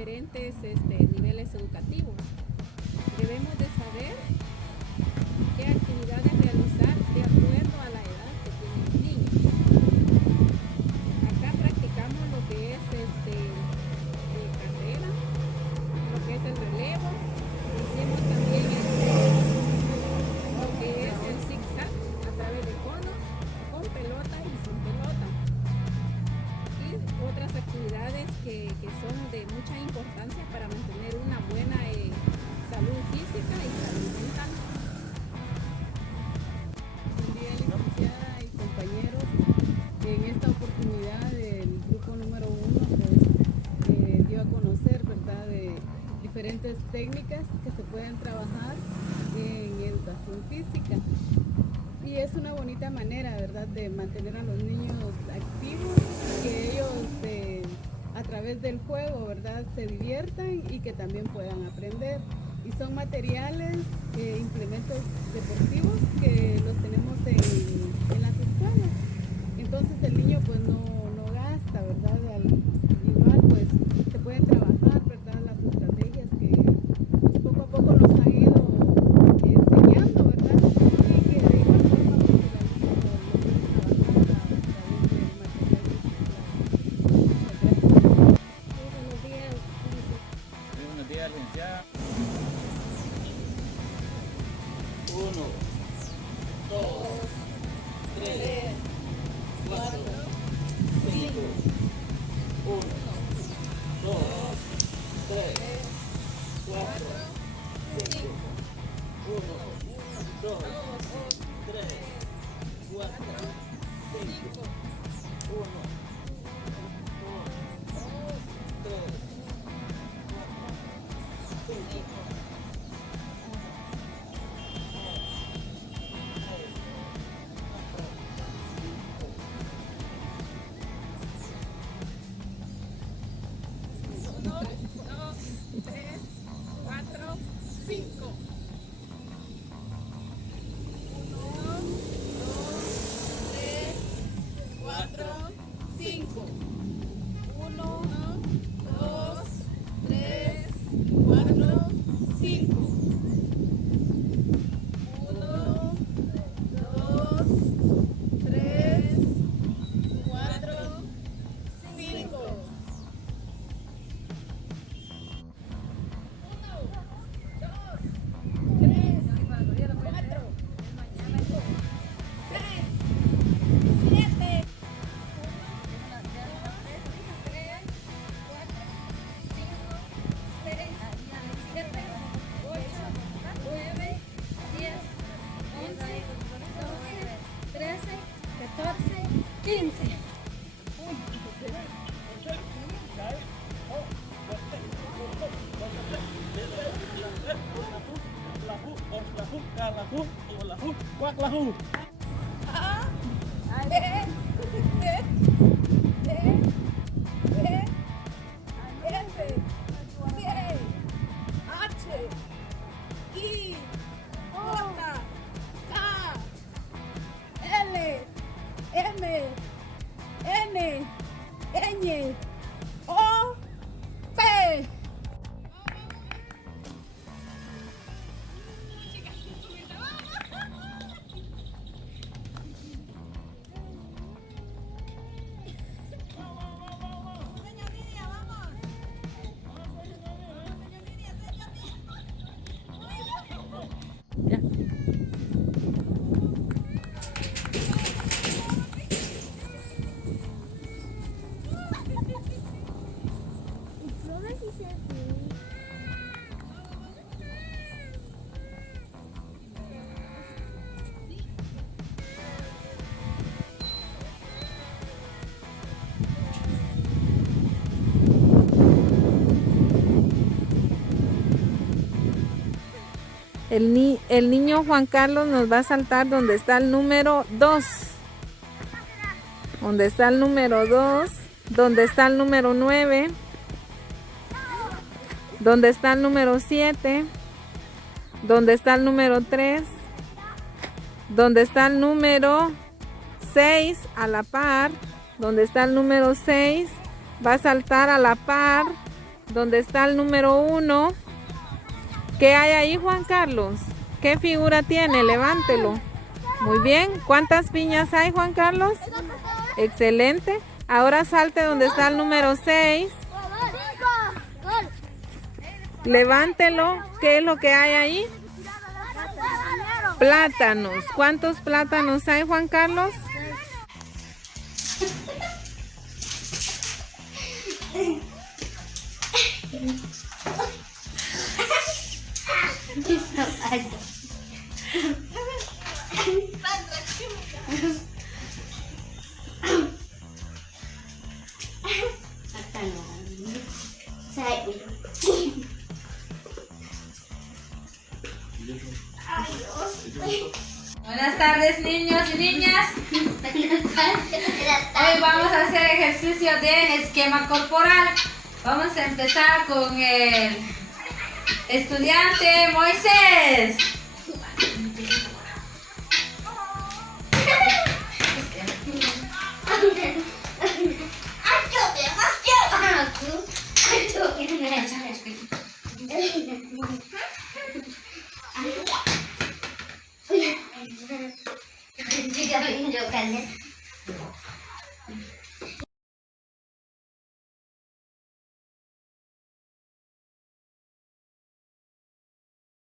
diferentes niveles educativos. Debemos de saber qué actividades realizar de acuerdo a la edad que tienen los niños. Acá practicamos lo que es carrera, lo que es el relevo. Hicimos también lo que es el zigzag a través de conos, con pelota y sin pelota. Y otras actividades que son de mucha importancia para mantener una buena salud física y salud mental. Buen día, licenciada y compañeros. En esta oportunidad el grupo número 1 dio a conocer, ¿verdad?, de diferentes técnicas que se pueden trabajar en educación física. Y es una bonita manera, ¿verdad?, de mantener a los niños activos, que ellos a través del juego, ¿verdad?, se diviertan y que también puedan aprender. Y son materiales, implementos deportivos que los tenemos en las escuelas. Entonces el niño pues no gasta, ¿verdad? Igual pues se pueden trabajar, ¿verdad?, las estrategias que pues, poco a poco nos han ido enseñando, ¿verdad? Y que de igual forma pues el alumno lo puede trabajar a través del material reciclado. Muchas gracias. Buenos días. Muy buenos días, licenciada. 1, 2, 3, 4, 5. 1, 2, 3, 4, 5. 1, 2, 3, 4, 5. 1, 2, 3, 4, 5. El niño Juan Carlos nos va a saltar donde está el número 2. Donde está el número 2. Donde está el número 9. Donde está el número 7. Donde está el número 3. Donde está el número 6 a la par. Donde está el número 6. Va a saltar a la par donde está el número 1. ¿Qué hay ahí, Juan Carlos? ¿Qué figura tiene? Levántelo. Muy bien. ¿Cuántas piñas hay, Juan Carlos? Excelente. Ahora salte donde está el número 6. Levántelo. ¿Qué es lo que hay ahí? Plátanos. ¿Cuántos plátanos hay, Juan Carlos? Buenas tardes, niños y niñas. Hoy vamos a hacer ejercicio de esquema corporal. Vamos a empezar con el estudiante Moisés.